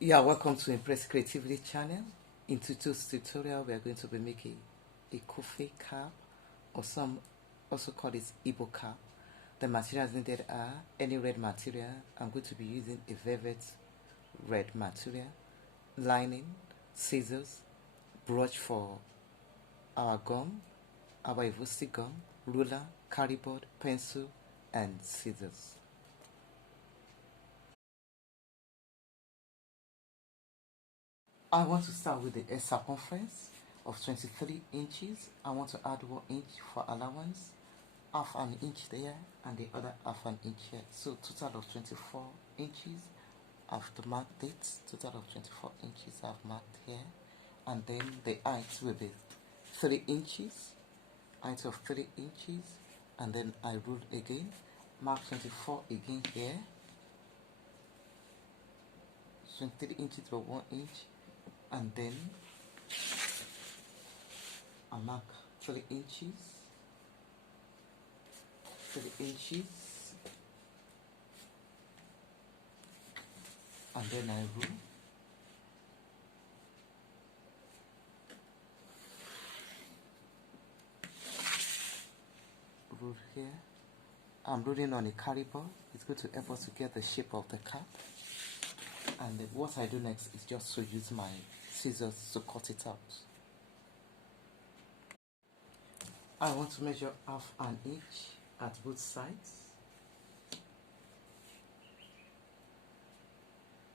Yeah, welcome to Impress Creativity channel. In today's tutorial, we are going to be making a Kufi cap, or some also call it Igbo cap. The materials needed are any red material. I'm going to be using a velvet red material, lining, scissors, brush for our gum, our evosti gum, ruler, cardboard, pencil, and scissors. I want to start with the circumference of 23 inches. I want to add 1 inch for allowance, half an inch there, and the other half an inch here. So total of 24 inches. I've marked it. Total of 24 inches I've marked here. And then the height will be 3 inches. Height of 3 inches. And then I rule again. Mark 24 again here. 23 inches for 1 inch. And then I mark 3 inches, 3 inches, and then I rule here. I'm ruling on a caliper. It's going to help us to get the shape of the cap. And then what I do next is just to use my scissors to cut it out. I want to measure half an inch at both sides.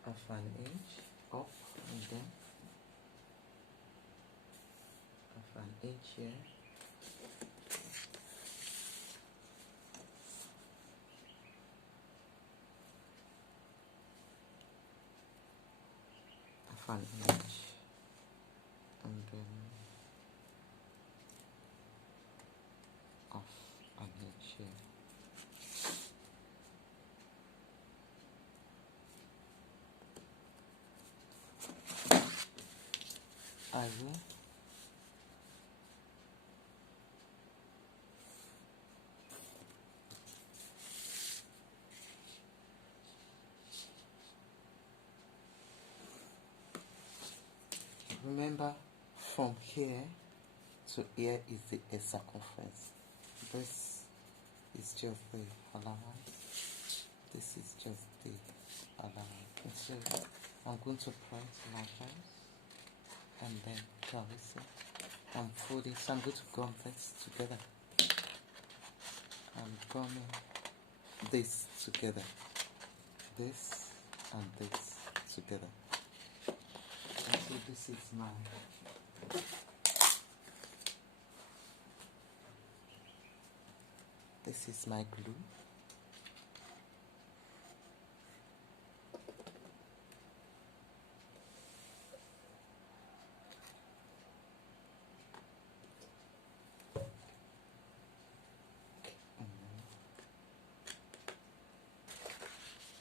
Half an inch up and then half an inch here. Half an inch and then half an inch here. I will remember from here to here is the circumference. This is just the allowance. This is just the allowance. So I'm going to press likewise and then traverse it. I'm folding, so I'm going to gum this together. I'm gumming this together. This and this together. And so this is my glue.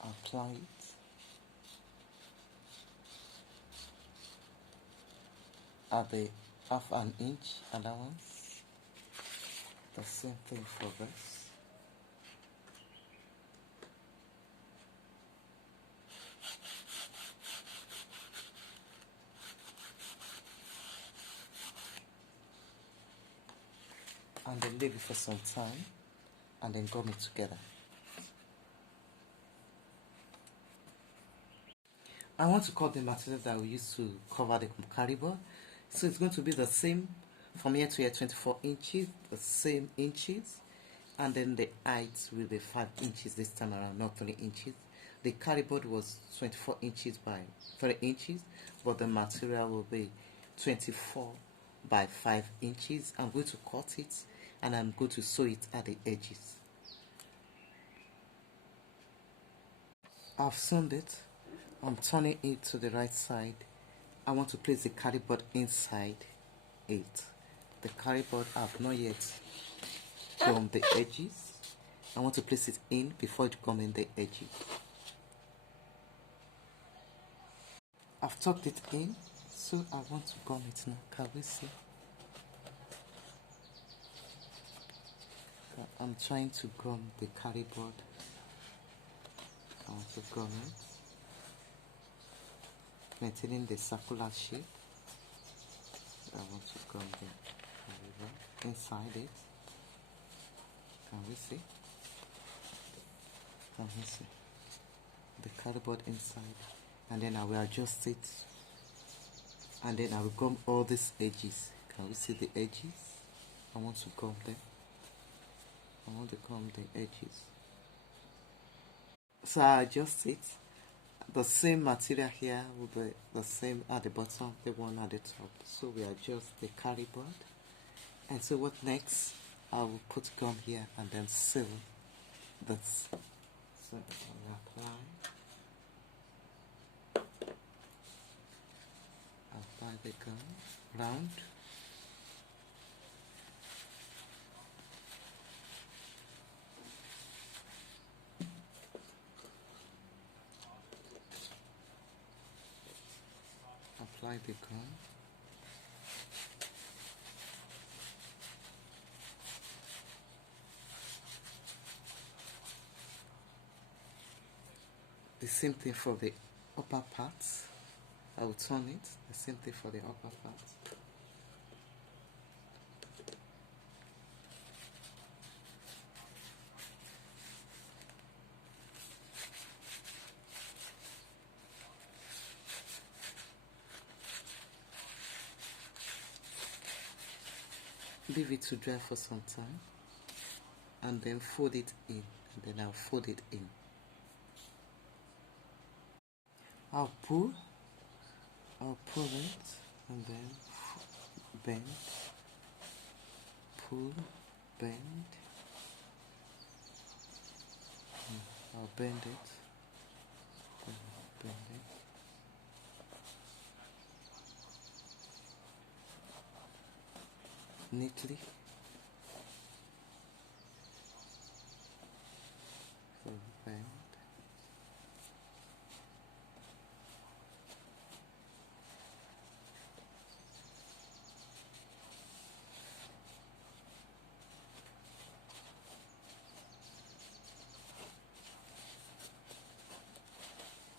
Apply it. At the half an inch allowance. The same thing for this. And then leave it for some time and then gum it together. I want to cut the material that we use to cover the cardboard. So it's going to be the same from here to here, 24 inches, the same inches. And then the height will be 5 inches this time around, not 3 inches. The cardboard was 24 inches by 3 inches, but the material will be 24 by 5 inches. I'm going to cut it and I'm going to sew it at the edges. I've sewn it. I'm turning it to the right side. I want to place the cardboard inside it. The cardboard I've not yet gummed the edges. I want to place it in before it gum in the edges. I've tucked it in, so I want to gum it now. Can we see? I'm trying to gum the cardboard. I want to gum it. maintaining the circular shape. I want to gum the inside it. Can we see? Can we see the cardboard inside? And then I will adjust it, and then I will gum all these edges. Can we see the edges? I want to gum them. I want to gum the edges. So I adjust it. The same material here will be the same at the bottom, the one at the top. So we adjust the cardboard. And so what next? I will put gum here and then seal this. So I will apply the gum round. Apply the gum. The same thing for the upper parts. I will turn it. The same thing for the upper parts. Leave it to dry for some time, and then fold it in, and then I'll fold it in. I'll pull it, and then bend, pull, bend. I'll bend it, bend it. Neatly. So bend.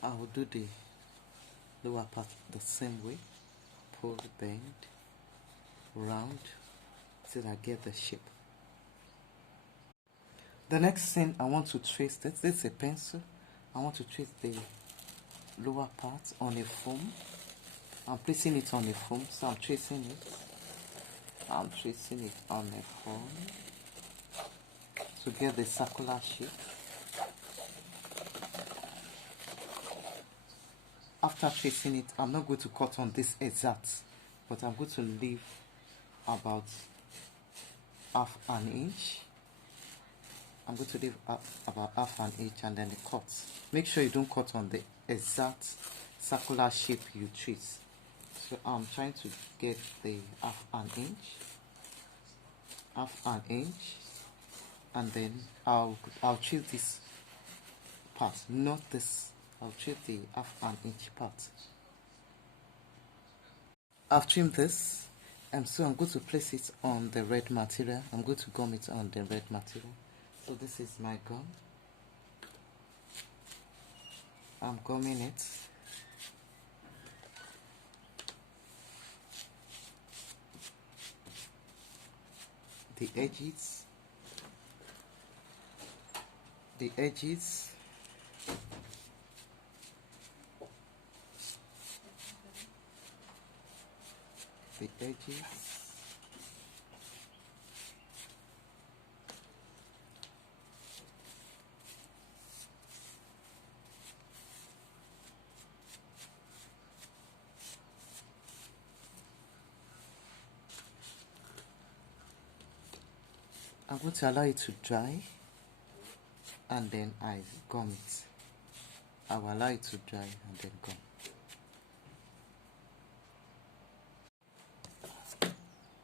I will do the lower part the same way. Pull, bend, round, till I get the shape. The next thing I want to trace this is a pencil. I want to trace the lower part on a foam. I'm placing it on a foam, so I'm tracing it. I'm tracing it on a foam to get the circular shape. After tracing it, I'm not going to cut on this exact, but I'm going to leave about half an inch. I'm going to leave about half an inch and then the cut. Make sure you don't cut on the exact circular shape you trace. So I'm trying to get the half an inch, and then I'll choose this part, not this. I'll choose the half an inch part. I've trimmed this, and so I'm going to place it on the red material. I'm going to gum it on the red material. So this is my gum. I'm gumming it. The edges, the edges, the edges, I'm going to allow it to dry, and then I gum it. I will allow it to dry and then gum.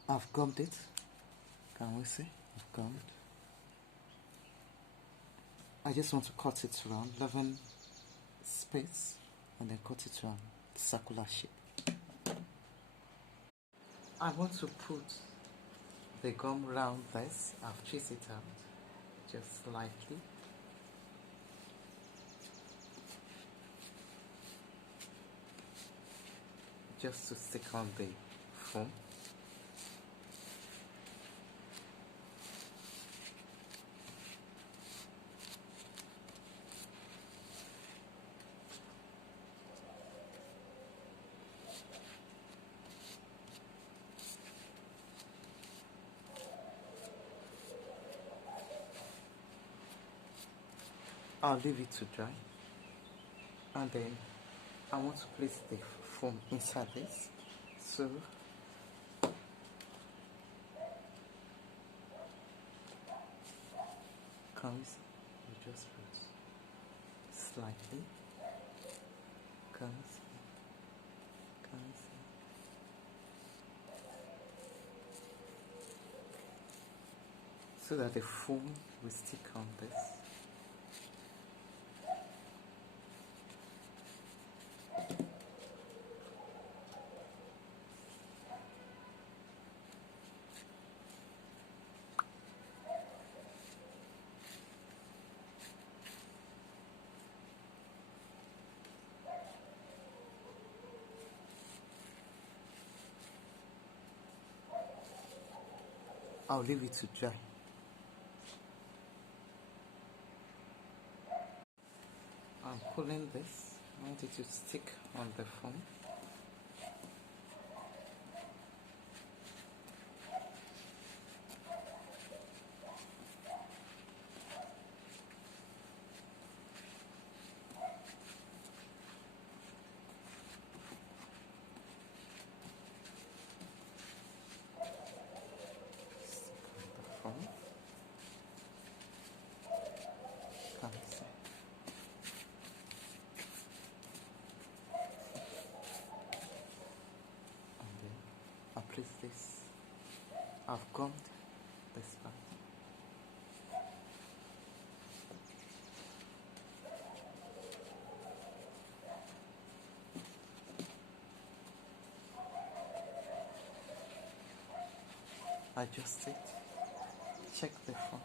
I've gummed it. Can we see? I've gummed. I just want to cut it around, 11 space, and then cut it around the circular shape. I want to put the gum round this. I've traced it out just slightly. just to stick on the foam. I'll leave it to dry, and then I want to place the foam inside this. So comes, you just put slightly, comes, so that the foam will stick on this. I'll leave it to dry. I'm pulling this. I want it to stick on the foam. Place this. I've gummed this part. Adjust it. Check the form.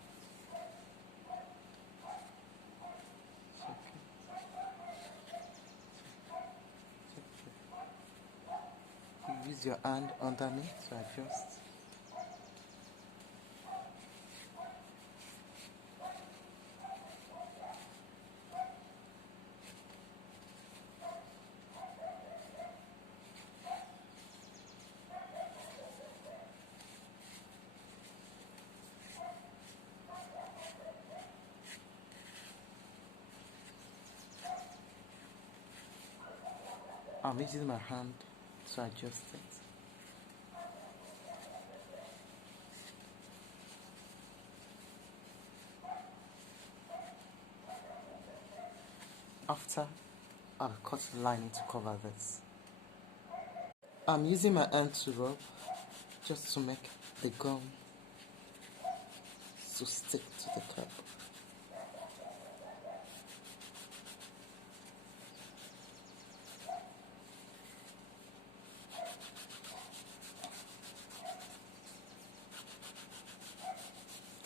Check it. You use your hand underneath to adjust. I'm using my hand to adjust it. After, I'll cut the lining to cover this. I'm using my hand to rub just to make the gum to stick to the cap.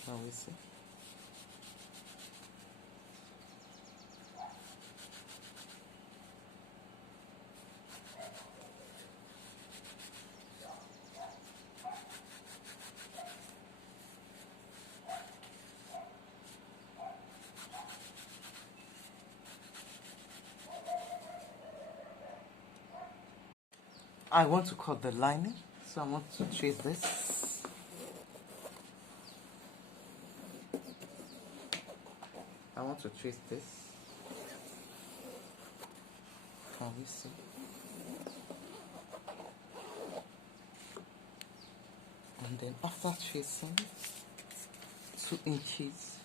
Can we see? I want to cut the lining, so I want to trace this. I want to trace this. Can we see? And then after tracing 2 inches,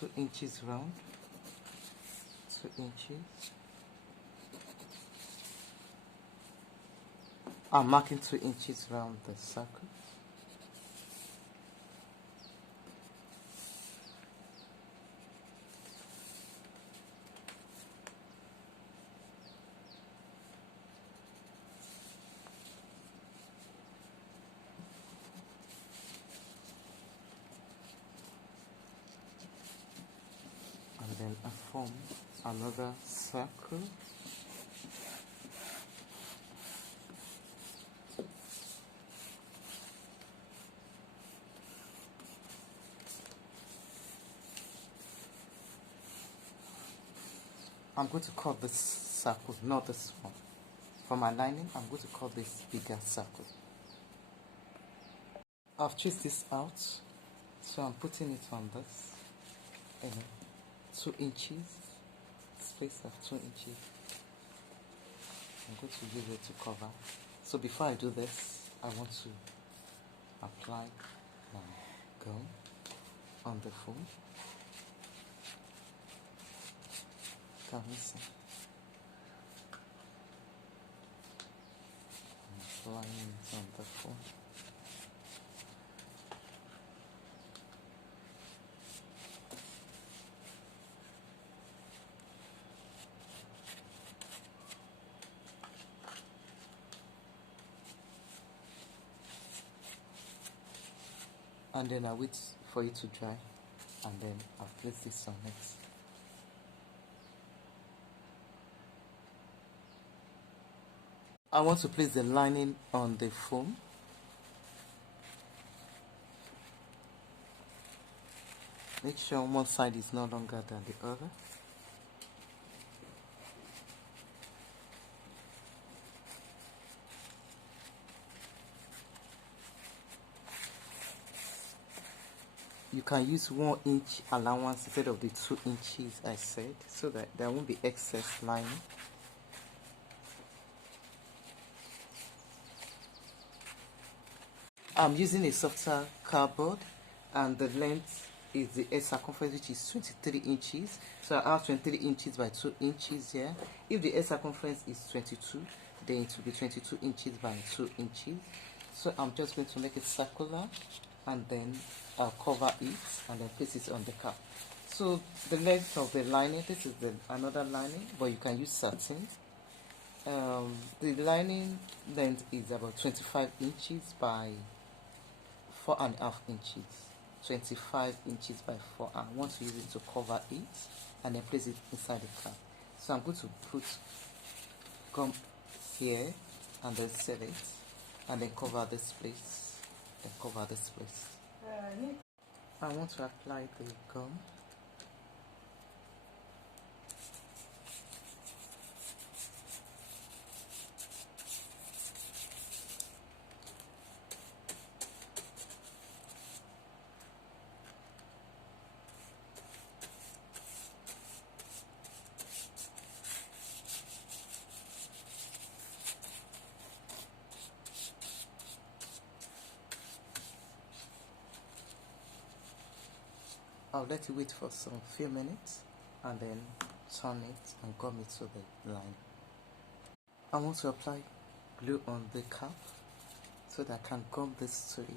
2 inches round, 2 inches. I'm marking 2 inches around the circle. And then I form another circle. I'm going to cut this circle, not this one. For my lining, I'm going to cut this bigger circle. I've traced this out, so I'm putting it on this, 2 inches, space of 2 inches. I'm going to use it to cover. So before I do this, I want to apply my gum on the foam. Can you see? I'm applying it on the foam. And then I wait for it to dry, and then I'll place this on next. I want to place the lining on the foam. Make sure one side is no longer than the other. You can use 1 inch allowance instead of the 2 inches I said, so that there won't be excess lining. I'm using a softer cardboard, and the length is the edge circumference, which is 23 inches. So I have 23 inches by 2 inches here. If the edge circumference is 22, then it will be 22 inches by 2 inches. So I'm just going to make it circular, and then I'll cover it and then place it on the cap. So the length of the lining, this is another lining, but you can use satin. The lining length is about 25 inches by 4.5 inches. 25 inches by 4. I want to use it to cover it and then place it inside the cap. So I'm going to put gum here and then seal it, and then cover this place. Then cover this place. I want to apply the gum. I'll let it wait for some few minutes and then turn it and gum it to the line. I want to apply glue on the cap so that I can gum this to it.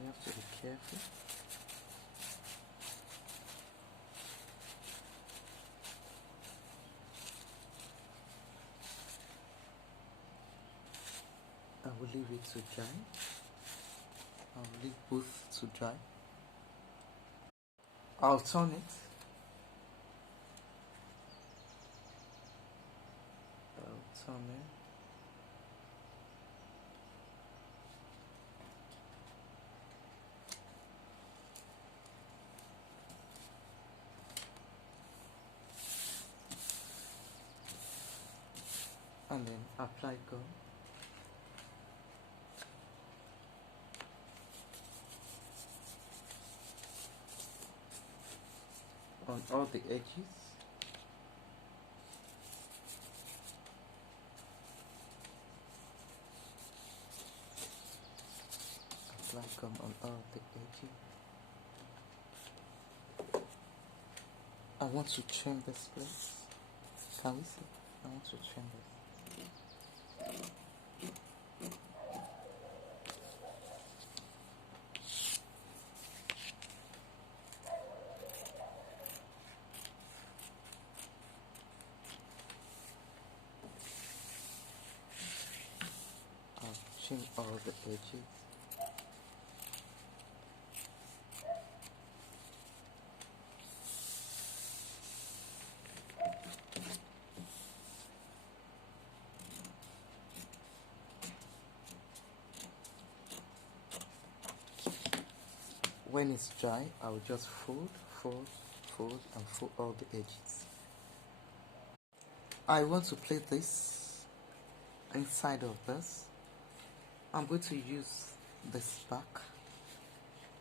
You have to be careful. I will leave it to dry. I will leave both to dry. I'll turn it. I'll turn it. And then apply gum. On all the edges. Apply gum on all the edges. I want to trim this place. Can we see? I want to trim this. I'll trim all the edges. When it's dry, I will just fold, fold, fold, and fold all the edges. I want to place this inside of this. I'm going to use this back.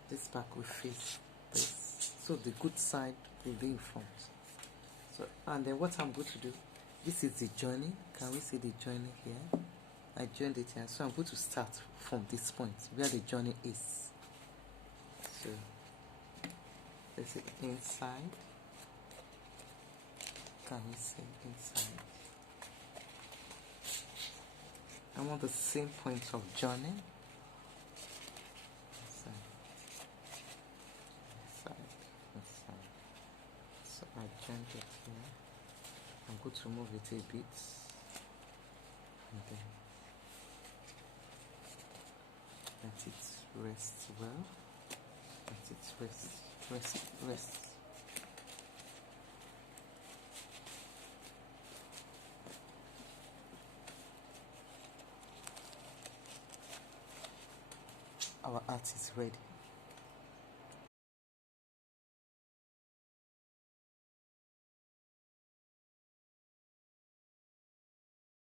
This back will face this, so the good side will be in front. So, and then what I'm going to do, this is the joining. Can we see the joining here? I joined it here, so I'm going to start from this point where the joining is. So this is inside. Can we see inside? I want the same point of joining. Inside. So I joined it here. I'm going to move it a bit. And then let it rest well. Let it rest. Our art is ready.